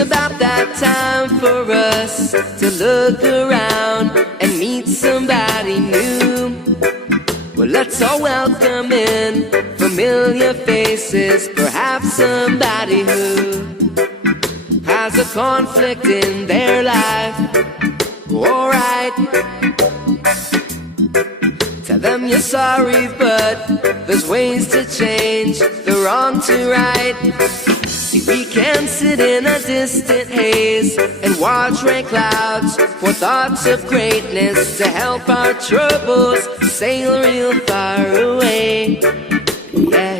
about that time for us to look around and meet somebody new. Well, let's all welcome in familiar faces, perhaps somebody who has a conflict in their life. Alright, tell them you're sorry, but there's ways to change the wrong to right. See, we can sit in a distant haze and watch rain clouds for thoughts of greatness to help our troubles sail real far away. Yeah.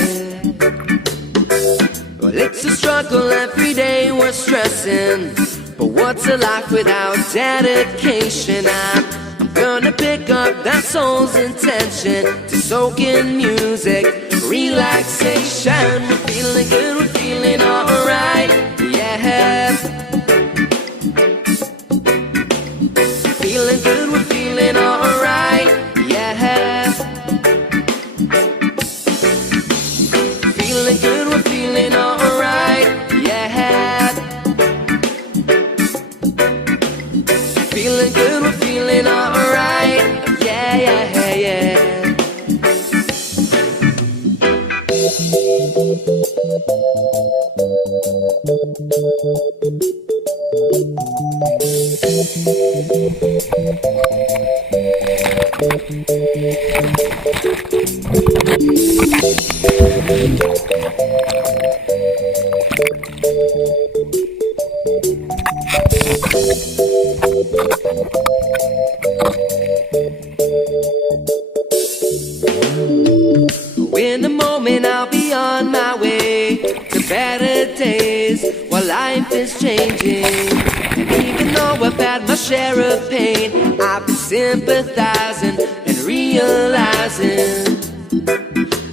Well, it's a struggle every day, we're stressing, but what's a life without dedication? I'm gonna pick up that soul's intention to soak in music, relaxation. We're feeling good, we're feeling alright, yeah. Feeling good, we're feeling alright, yeah. Feeling good, we're feeling alright, yeah. Feeling good, we're feeling alright, yeah, yeah, yeah. In a moment I'll be on my way to better days while life is changing. And even though I've had my share of pain, I've been sympathizing and realizing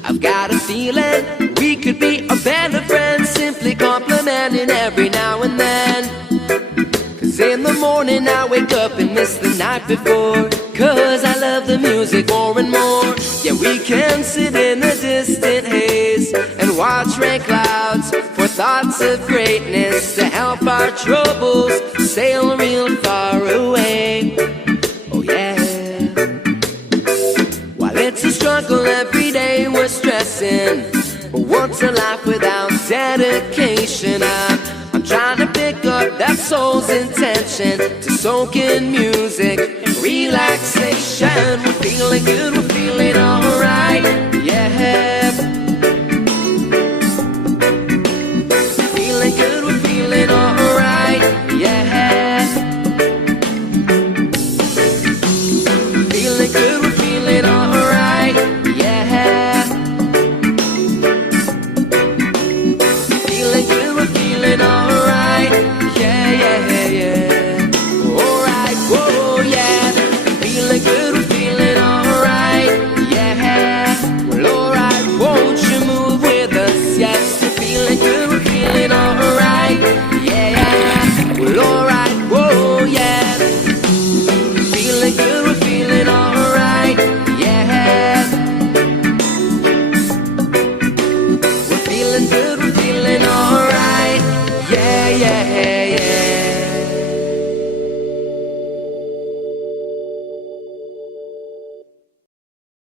I've got a feeling we could be a better friends, simply complimenting every now and then. Cause in the morning I wake up and miss the night before, cause I love the music more and more. Yeah, we can sit in a distant haze and watch rain clouds for thoughts of greatness to help our troubles sail real far away. Oh yeah. While it's a struggle every day we're stressing, but what's a life without dedication? I'm trying to pick up that soul's intention to soak in music, relaxation. We're feeling good, we're feeling alright.